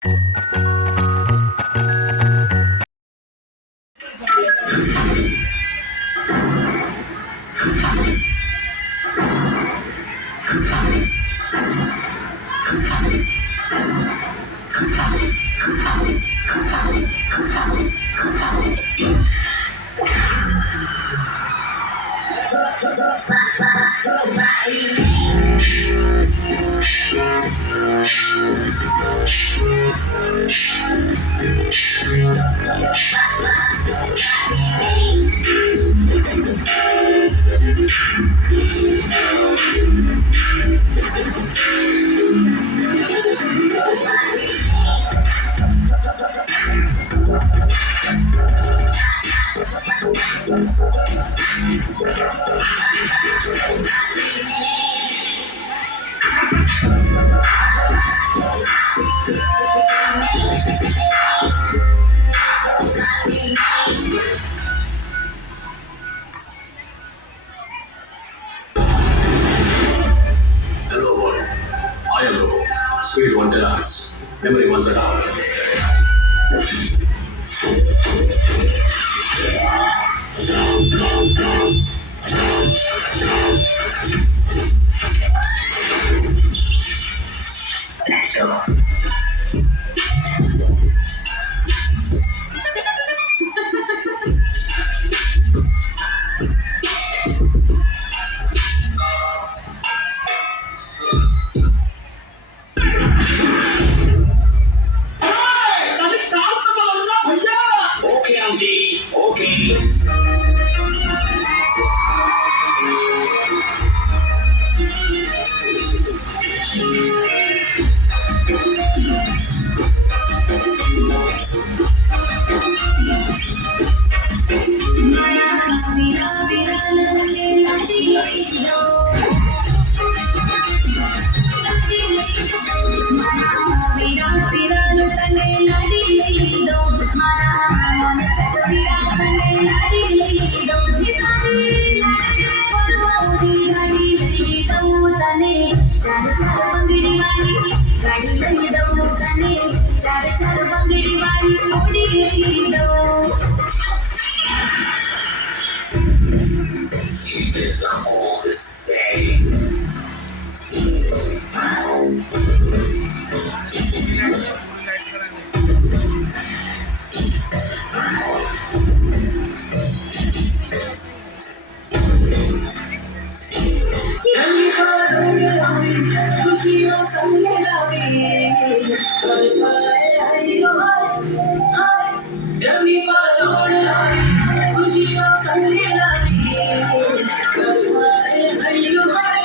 Hello world, I am Robo. Speed 1 terahertz, memory 1 zettabyte. Okay, auntie. Okay. खुशियों संग लावे कर पाए आइयो हाय रवि पारोड़ आए खुशियों संग लावे कर पाए आइयो हाय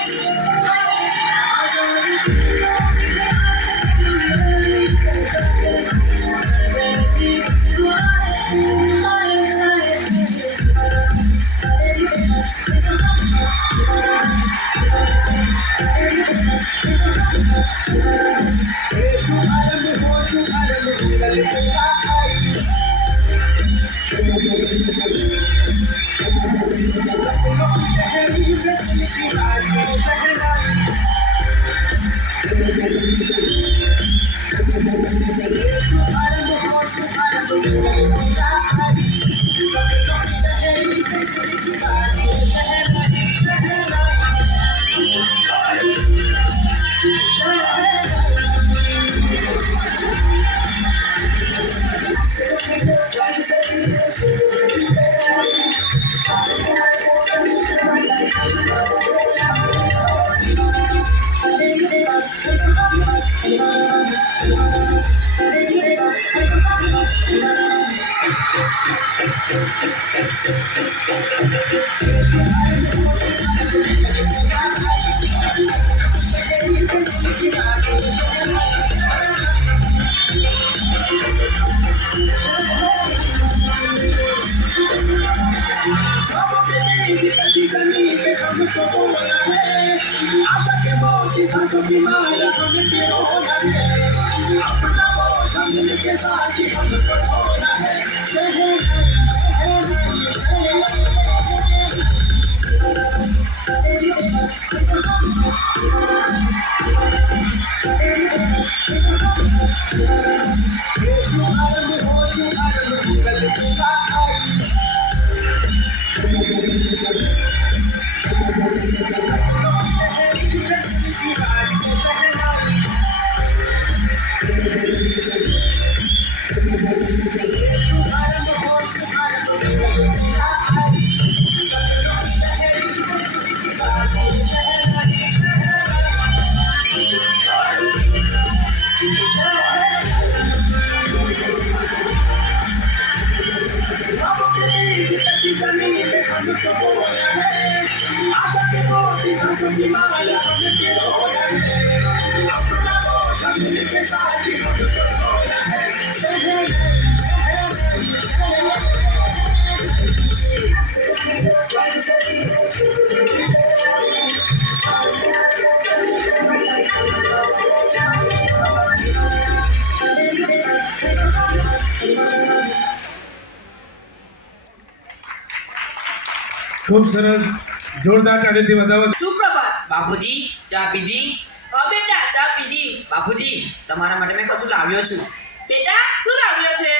ખૂબ સરસ, જોરદાર તાળીથી વધાવો. સુપ્રભાત. બાપુજી ચા પીધી? હા બેટા, ચા પીધી. બાપુજી તમારા માટે મેં કશું લાવ્યો છું. બેટા, શું લાવ્યો છે?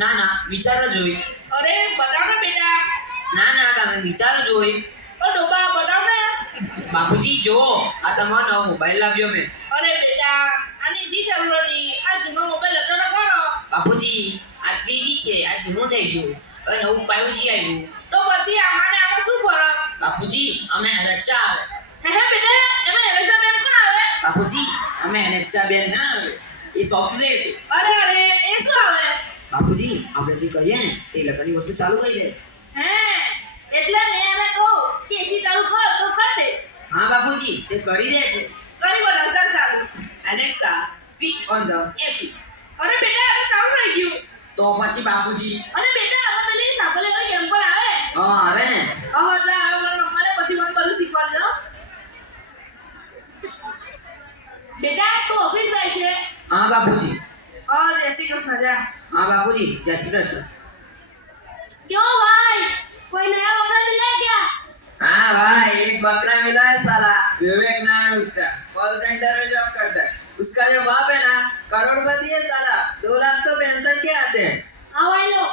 ના ના વિચારો જોઈ. અરે બતાવ ને બેટા. ના ના તમે વિચારો જોઈ. ડોબા બતાવ ને. બાપુજી જો આ તમારો નવો મોબાઈલ લાવ્યો મેં. અરે બેટા, આની શી જરૂર હતી? આ જૂનો મોબાઈલ હતો ને ખરો. બાપુજી આ 3G છે, આ જૂનું થઈ ગયું. હવે નવું 5G આવ્યું. તો પછી આમાં શું ફરક? બાપુજી અમે એલેક્સા આવે. હે બેટા, એમાં એલેક્સા બેન કોણ આવે? બાપુજી અમે એલેક્સા બેન ના આવે, એ સોફ્ટવેર છે. અરે અરે, એ શું આવે? બાપુજી આપણે જે કહીએ ને તે લગનની વસ્તુ ચાલુ કરી દે. હે, એટલે મેં એને કહું કે એસી ચાલુ કર તો કર દે. હા બાપુજી તે કરી દે છે. કરી બતાવ, ચાલ ચાલુ. Alexa switch on the AC. અરે બેટા, આ તો ચાલુ થઈ ગયું. તો પછી બાપુજી અને બેટા, આમાં પેલી સાંભળે ગેમ પણ આવે. હા આવે ને. હવે જા, હવે મને રમવાને પછી મને બધું શીખવાડજો. બેટા, તું ઓફિસ જાય છે? હા બાપુજી. જય શ્રી કૃષ્ણ, જા. હા બાપુજી જય શ્રી કૃષ્ણ. क्यों भाई कोई नया कपड़ा मिल गया क्या? हाँ भाई एक बकरा मिला है साला, विवेक नाम है उसका, कॉल सेंटर में जॉब करता है. उसका जो बाप है ना करोड़पति है साला, 2 लाख तो पेंशन के आते हैं. हाँ भाई लो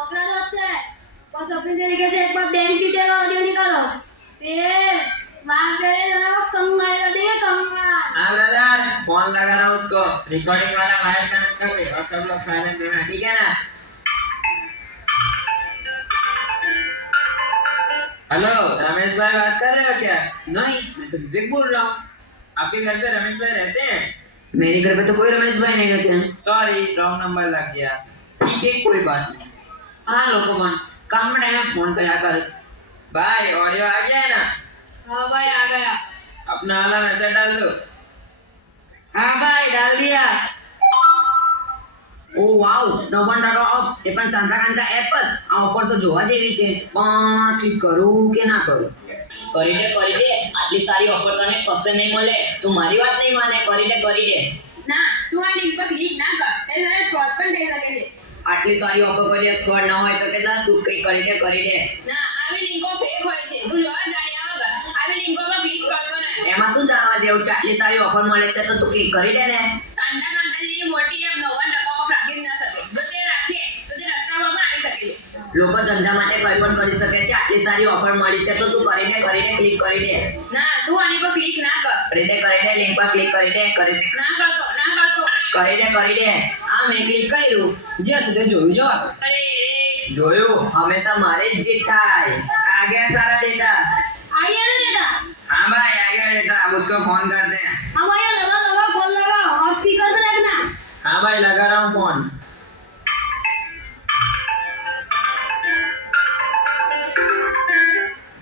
कपड़ा तो अच्छा है, बस अपनी तरीके से एक बार बैंक डिटेल ऑडियो निकालो, फिर बात करे जरा कंगाल कर देंगे कंगाल. हाँ ब्रदर फोन लगा रहा हूँ उसको, रिकॉर्डिंग वाला वायर कनेक्ट कर दे और सब लोग साइलेंट रहना, ठीक है ना. हेलो रमेश भाई बात कर रहे हो क्या? नहीं मैं तो विवेक बोल रहा हूँ. आपके घर पे रमेश भाई रहते हैं? मेरे घर पे तो कोई रमेश भाई नहीं रहते हैं. सॉरी रॉन्ग नंबर लग गया. ठीक है कोई बात नहीं. हाँ लोगों मन काम में टाइम में फोन करा कर. भाई ऑडियो आ गया है ना? हाँ भाई आ गया. अपना वाला मैसेज डाल दो. हाँ भाई डाल दिया. ઓ વાવ 99% ઓફ, એ પણ સાંતાકાંતા એપ પર. આ ઓફર તો જોવા જેવી છે, પણ ક્લિક કરું કે ના કરું? કરી દે આટલી સારી ઓફર તને કશે નહીં મળે. તું મારી વાત નહીં માને, કરી દે. ના, તું આ લિંક પર ક્લિક ના કર, એ તારે ફ્રોડ પણ થઈ શકે છે. આટલી સારી ઓફર કોઈ દિવસ ફ્રોડ ન હોઈ શકે ને. તું ક્લિક કરી દે. ના, આવી લિંકો ફેક હોય છે. તું જોવા જાણ્યા વગર આવી લિંકો પર ક્લિક કરતો ને. એમાં શું જાણવા જેવું છે? આટલી સારી ઓફર મળે છે તો તું ક્લિક કરી દે ને. સાંતાકાંતા જેવી મોટી એપ 99% ઓફ રાખી જ ના શકે. જો તે રાખે તો તે રસ્તા પર પણ આવી શકે છે. લોકો ધંધા માટે કંઈ પણ કરી શકે છે. આટલી સારી ઓફર મળી છે તો તું કરી દે, ક્લિક કરી દે. ના, તું આની પર ક્લિક ના કર. કરી દે, લિંક પર ક્લિક કરી દે. ના કરતો. કરી દે. આ મેં ક્લિક કર્યું, જ્યાં સુધી જોયું જોવાશે. અરે રે, જોયું, હંમેશા મારે જ જીત થાય. आ गया सारा डेटा. आ गया ना बेटा? हाँ भाई आ गया डेटा. अब उसको फोन करते हैं. हाँ भाई लगा फोन लगाओ और स्पीकर पे रखना. हाँ भाई लगा रहा हूँ फोन.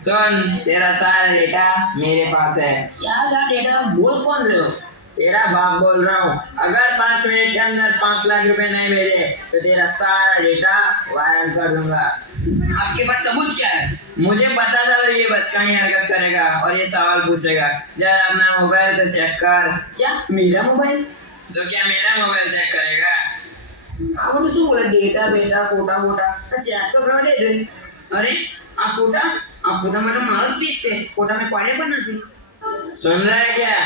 सुन, तेरा सारा डेटा मेरे पास है. क्या डेटा बोल कौन रहे हो? तेरा बाप बोल रहा हूँ. अगर 5 मिनट के अंदर 5 लाख रुपए नहीं मिले तो तेरा सारा डेटा वायरल कर दूंगा. आपके पास सबूत क्या है? मुझे पता था ये बस का ही हरकत करेगा और ये सवाल पूछेगा. जरा अपना मोबाइल तो चेक कर. क्या मेरा मोबाइल? तो क्या मेरा मोबाइल चेक करेगा? આ બધું શું બોલે? ડેટા બેટા ફોટા ચેક તો કરવા દેજો. अरे આ ફોટા માટે મારો જ પીસ છે, ફોટા મેં પાડે પણ નથી. सुन रहा है क्या?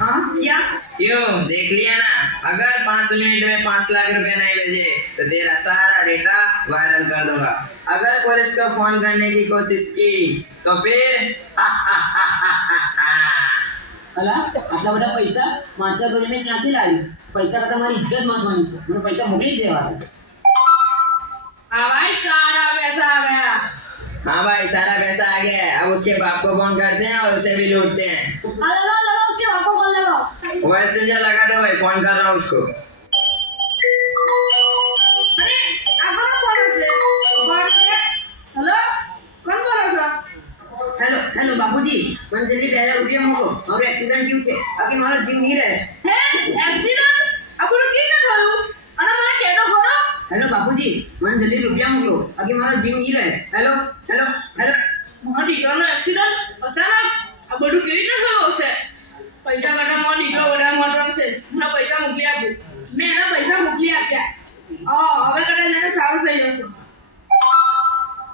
हाँ क्या? क्यों देख लिया ना, अगर 5 मिनट में 5 लाख रुपए नहीं भेजे तो तेरा सारा डेटा वायरल कर दूंगा. अगर पुलिस को फोन करने की कोशिश की तो फिर અલા આટલા બધા પૈસા માછલા ભરીને ક્યાંથી લાવીશ? પૈસા કરતા મારી ઇજ્જત મહત્વની છે, મને પૈસા મોકલી જ દેવા. हाँ भाई सारा पैसा आ गया. हाँ भाई सारा पैसा आ गया है. अब उसके बाप को फोन करते हैं और उसे भी लूटते हैं. लगाओ उसके बाप को कॉल लगाओ. मोबाइल से लगा दो भाई, फोन कर रहा हूँ उसको. अरे आपको कौन से हेलो कौन बोलो છો? હેલો બાપુજી, મને જલ્દી 2 લાખ રૂપિયા મોકલો, મારું એક્સિડન્ટ થયું છે, બાકી મારો જીવ નહીં રહે. હે એક્સિડન્ટ આપણું કેમ થયું અને મને કેતો ખરો? હેલો બાપુજી, મને જલ્દી રૂપિયા મોકલો, બાકી મારો જીવ નહીં રહે. હેલો. મારા દીકરાનો એક્સિડન્ટ અચાનક આ બધું કેવી રીતે થયું હશે? પૈસા કરતા મારો દીકરો વધારે મહત્વનો છે. મને પૈસા મોકલી આપું. મેં એના પૈસા મોકલી આપ્યા. હવે કદાચ એને સારું થઈ જશે.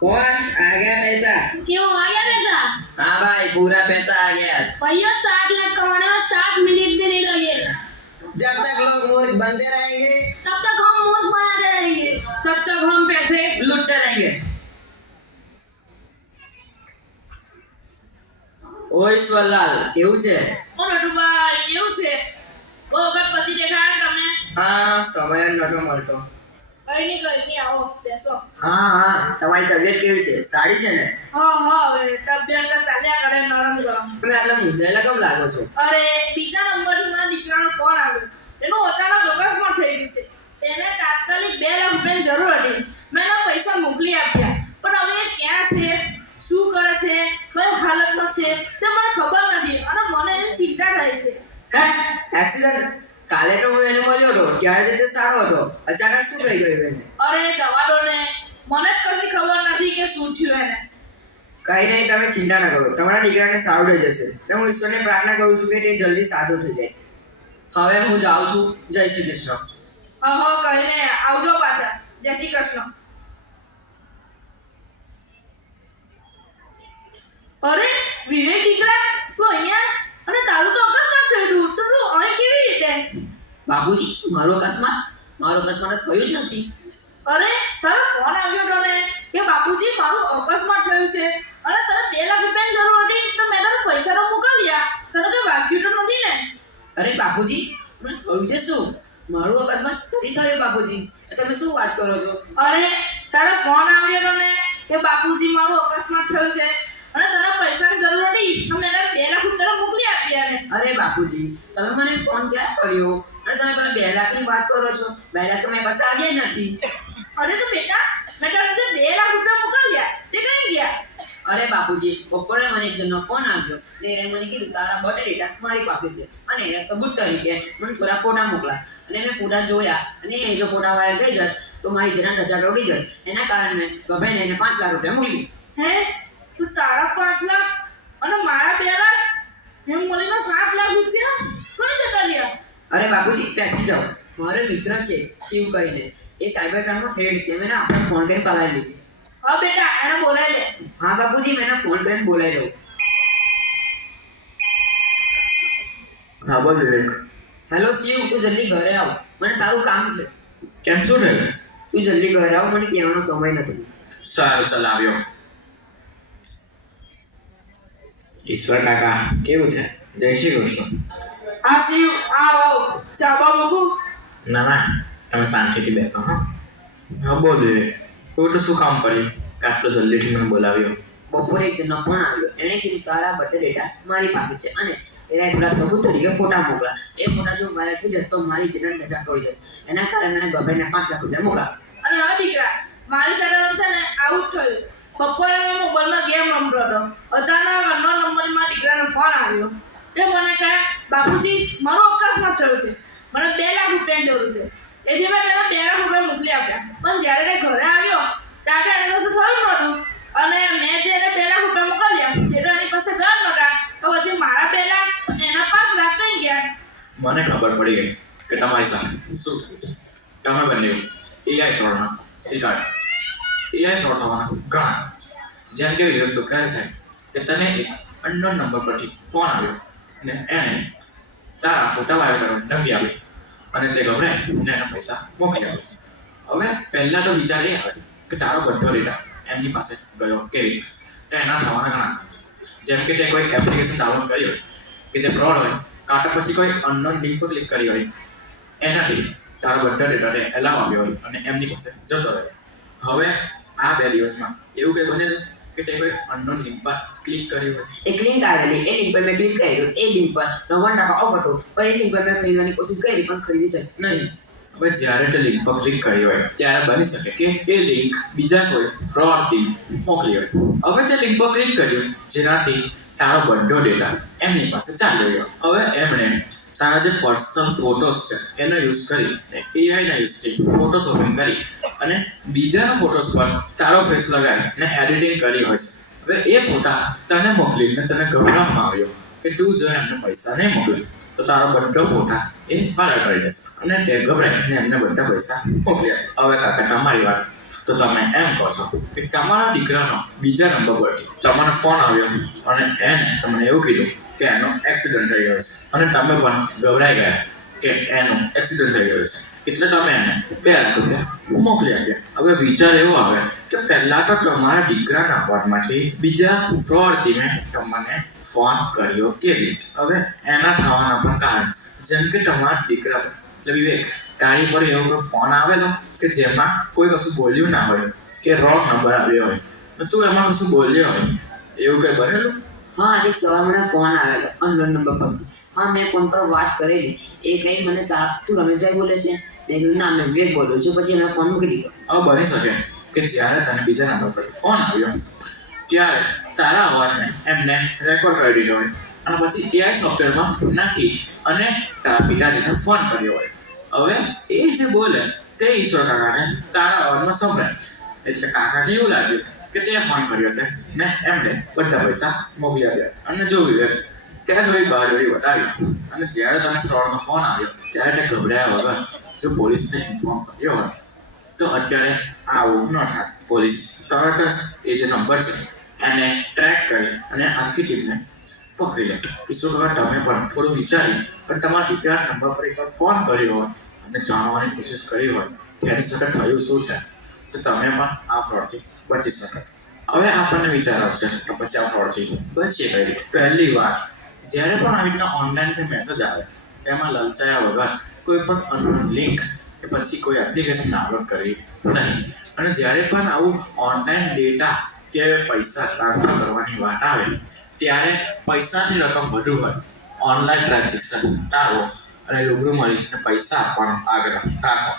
बॉस आ गया पैसा. क्यों आ गया पैसा? हाँ भाई पूरा पैसा आ गया. भैया 7 लाख कमाने में 7 मिनट भी नहीं लगेगा. जब तक लोग मूर्ख बनते रहेंगे तब तक हम मूर्ख बनाते रहेंगे. तब तक हम पैसे लूटते रहेंगे. ઓ ઈશ્વરલાલ, કેવું છે? ઓ નટુભાઈ કેવું છે? બહુ વખત પછી દેખાયા તમને. हाँ समय नटो मलटो. કઈ નહીં આવો બેસો. હા, તમારી તબિયત કેવી છે? સારી છે ને? હા હવે તબિયત તો ચાલ્યા કરે નરમ ગરમ. તમે આટલા મૂંઝાયેલા કેમ લાગો છો? અરે બીજા નંબરથી મારા દીકરાનો ફોન આવ્યો. એનો અચાનક અકસ્માત થઈ ગયું છે. એને તાત્કાલિક 2 લાખ રૂપિયાની જરૂર હતી. મેં એના પૈસા મોકલી આપ્યા, પણ હવે એ ક્યાં છે, શું કરે છે, કઈ હાલતમાં છે તે મને ખબર નથી અને મને એની ચિંતા થાય છે. હે, એક્સિડન્ટ? કાલે તો હું એને મળ્યો હતો, ત્યારે તે સારો હતો, અચાનક શું થઈ ગયું એને? અરે જવા દો ને, મને જ કશી ખબર નથી કે શું થયું એને. કઈ નહીં, તમે ચિંતા ના કરો, તમારા દીકરાને સારું થઈ જશે. અને હું ઈશ્વરને પ્રાર્થના કરું છું કે તે જલ્દી સાજો થઈ જાય. હવે હું જાઉં છું. જય શ્રી કૃષ્ણ. કહીને આવજો પાછા. જય શ્રી કૃષ્ણ. અરે વિવેક દીકરા, તું અહીંયા? અને તારું તો અકસ્માત થયું, તો તું અહીં કેવી રીતે? બાપુજી, મારો અકસ્માત થયું જ નથી. અરે તારો ફોન આવ્યો હતો ને કે બાપુજી મારું અકસ્માત થયું છે અને તને 2 લાખ રૂપિયાની જરૂર હતી, તો મેં તને પૈસા તો મોકલ્યા. તને કઈ વાગ્યું તો નથી ને? અરે બાપુજી, મને થયું છે શું? મારું અકસ્માત નથી થયું બાપુજી, તમે શું વાત કરો છો? અરે તારો ફોન આવ્યો હતો ને કે બાપુજી મારું અકસ્માત થયું છે અને તને પૈસાની જરૂર હતી, તો મેં તને 2 લાખ રૂપિયા મોકલી આપ્યા ને. અરે બાપુજી, તમે મને ફોન ક્યાં કર્યો? અને તમે પેલા 2 લાખની વાત કરો છો? 2 લાખ તો મારી પાસે આવ્યા જ નથી. અરે તો બેટા, મેં તને જે 2 લાખ રૂપિયા મોકલ્યા તે કઈ ગયા? અરે બાપુજી, બપોરે મને એક જણનો ફોન આવ્યો ને એને મને કીધું તારા બધા ડેટા મારી પાસે છે અને એને સબૂત તરીકે મને થોડા ફોટા મોકલા. અને મેં ફોટા જોયા અને એ જો ફોટા વાયરલ થઈ જત તો મારી જરા રજા ઉડી જત. એના કારણે મેં ગભરાઈને એને 5 લાખ રૂપિયા મોકલી. હે, તું તારા 5 લાખ અને મારા 2 લાખ એમ મળીને 7 લાખ રૂપિયા કઈ જતા રહ્યા? અરે બાપુજી, બેસી જાઓ. મારો મિત્ર છે શિવ કરીને, એ સાયબર ક્રાઇમનો હેડ છે. મેં આપણે ફોન કરીને ચલાવી લીધી. હા બેટા, એને બોલાવી લે. હા બાપુજી, મેં ફોન કરીને બોલાવી લઉં. હા બોલ વિવેક. હેલો શિવ, તું જલ્દી ઘરે આવ, મને તારું કામ છે. કેમ શું થયું? તું જલ્દી ઘરે આવ, મને કહેવાનો સમય નથી. સારું ચાલ આવ્યો. ઈશ્વર કાકા કેવું છે? જય શ્રી કૃષ્ણ. આ શિવ, આવ ચાબા મૂકું. ના તમે શાંતિથી બેસો. હા બોલ વિવેક, એવું તો શું કામ કર્યું કે આટલો જલ્દીથી મને બોલાવ્યો? બપોરે એક જણનો ફોન આવ્યો. એણે કીધું તારા બધા ડેટા મારી પાસે છે અને એના થોડા સબૂત તરીકે ફોટા મોકલા. એ ફોટા જો વાયરલ થઈ જત તો મારી જનન રજા પડી જત. એના કારણે મને ગભરાઈને 5 લાખ રૂપિયા મોકલા. અને હા દીકરા, મારી સાથે છે ને આવું જ થયું. બપોરે હું મોબાઈલમાં ગેમ રમતો હતો. અચાનક અનનોન નંબરથી મારા દીકરાનો ફોન આવ્યો. તે મને કહે બાપુજી મારો અકસ્માત થયો છે, મને 2 લાખ રૂપિયાની જરૂર છે. એથી મેં તેને 2 લાખ રૂપિયા મોકલી આપ્યા. પણ જ્યારે તે ઘરે આવ્યો ત્યારે એને કશું થયું નહોતું અને મેં જે એને 2 લાખ રૂપિયા મોકલ્યા તે તો એની પાસે ઘર નહોતા. તો પછી મારા 2 લાખ અને એના 5 લાખ કઈ ગયા? મને ખબર પડી ગઈ કે તમારી સાથે શું થયું છે. તમે બંને એઆઈ ફ્રોડમાં શિકાર. એઆઈ ફ્રોડ થવાના ઘણા જેમ કે વિવેક કહે છે કે તને એક અનનોન નંબર પરથી ફોન આવ્યો અને એણે તારા ફોટા વાયરલ કરવાની ધમકી આપી અને તે ગભરાય ને એના પૈસા મોકલી આપ્યો. હવે પહેલાં તો વિચાર એ આવે કે તારો બધો ડેટા એમની પાસે ગયો કેવી, તો એના થવાના ઘણા કામ છે. જેમ કે તે કોઈ એપ્લિકેશન ડાઉનલોડ કરી હોય કે જે ફ્રોડ હોય, કાં તો પછી કોઈ અનનોન લિંક પર ક્લિક કરી હોય, એનાથી તારો બધો ડેટા તે એલાવ આવ્યો હોય અને એમની પાસે જતો રહે. હવે આ 2 દિવસમાં એવું કંઈ બનેલું કે તે કોઈ અનનોન લિંક પર ક્લિક કર્યું હોય? એક લિંક આવેલી, એ લિંક પર મેં ક્લિક કર્યું, એ લિંક પર 99% ઓફ હતું, પણ એ લિંક પર મેં ખરીદવાની કોશિશ કરી પણ ખરીદી છે નહીં. હવે જ્યારે તે લિંક પર ક્લિક કરી હોય ત્યારે બની શકે કે એ લિંક બીજા કોઈ ફ્રોડથી મોકલી હોય. હવે તે લિંક પર ક્લિક કર્યું જેનાથી તારો બધો ડેટા એમની પાસે ચાલી ગયો. હવે એમણે તારા જે પર્સનલ ફોટોસ છે એનો યુઝ કરી એઆઈના યુઝથી ફોટોશોપિંગ કરી અને બીજાના ફોટોસ પર તારો ફેસ લગાવીને એડિટિંગ કરી હોય છે. હવે એ ફોટા તને મોકલીને તને ગભરાવવામાં આવ્યો કે તું જો એમને પૈસા નહીં મોકલે તો તારો બધો ફોટા એ વાયરલ કરી દેશે અને તે ગભરાઈને એમને બધા પૈસા મોકલી આપે. હવે કાકા તમારી વાત, તો તમે એમ કહો છો કે તમારા દીકરાનો બીજા નંબર પરથી તમારો ફોન આવ્યો અને એને તમને એવું કીધું કે એનો એક્સિડન્ટ થઈ ગયો છે અને તમે પણ ગભરાઈ ગયા કે એનો એક્સિડન્ટ થઈ ગયો છે, એટલે તમે એને 2 લાખ રૂપિયા મોકલી આપ્યા. હવે વિચાર એવો આવે કે પહેલાં તો તમારા દીકરાના અકાઉન્ટમાંથી બીજા ફ્રોડથી મેં તમને ફોન કર્યો કેવી રીતે? હવે એના થવાના પણ કારણ છે. જેમ કે તમારા દીકરા એટલે વિવેક, તારી પર એવો કોઈ ફોન આવેલો કે જેમાં કોઈ કશું બોલ્યું ના હોય કે રોંગ નંબર આવ્યો હોય તો તું એમાં કશું બોલ્યો હોય, એવું કંઈ બનેલું? હા, આજે સવારે મને ફોન આવેલો અનનોન નંબર પરથી. હા, મેં ફોન પર વાત કરેલી. એ કંઈ મને તું રમેશભાઈ બોલે છે? મેં કીધું ના, મેં વિવેક બોલું છું. પછી મેં ફોન મૂકી દીધો. હવે બની શકે કે જ્યારે તને બીજા નંબર પર ફોન આવ્યો ત્યારે તારા અવાજને એમને રેકોર્ડ કરી દીધો હોય અને પછી એઆઈ સોફ્ટવેરમાં નાખી અને તારા પિતાજીને ફોન કર્યો હોય. હવે એ જે બોલે તે ઈશ્વર કાકાને તારા અવાજમાં સંભળાય, એટલે કાકાને એવું લાગ્યું કે તે ફોન કર્યો છે ને એમને બધા પૈસા મોકલી આપ્યા. અને જો વિવેક ત્યાં થોડી બહારવડી બતાવી અને જ્યારે તને ફ્રોડનો ફોન આવ્યો ત્યારે તે ગભરાયા વગર જો પોલીસને ઇન્ફોર્મ કર્યો હોય તો અત્યારે આવું ન થાય. પોલીસ તરત જ એ જે નંબર છે એને ટ્રેક કરી અને આખી ટીમને પકડી લે. ઈશ્વર કાકા, તમે પણ થોડું વિચારી પણ તમારા દીકરા નંબર પર એકવાર ફોન કર્યો હોય અને જાણવાની કોશિશ કરી હોય કે એની સાથે થયું શું છે તો તમે પણ આ ફ્રોડથી બચી શકો. હવે આપણને વિચાર આવશે તો પછી આ ફ્રોડથી બચીએ કઈ રીતે? પહેલી વાત, જ્યારે પણ આવી રીતના ઓનલાઈન કોઈ મેસેજ આવે એમાં લલચાયા વગર કોઈ પણ અનનોન લિંક કે પછી કોઈ એપ્લિકેશન ડાઉનલોડ કરવી નહીં. અને જ્યારે પણ આવું ઓનલાઈન ડેટા કે પૈસા ટ્રાન્સફર કરવાની વાત આવે ત્યારે પૈસાની રકમ વધુ હોય, ઓનલાઈન ટ્રાન્ઝેક્શન ટાળવો અને રૂબરૂ મળીને પૈસા આપવાનો આગ્રહ રાખો.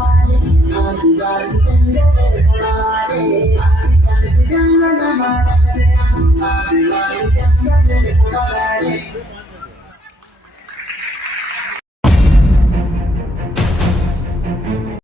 Happy birthday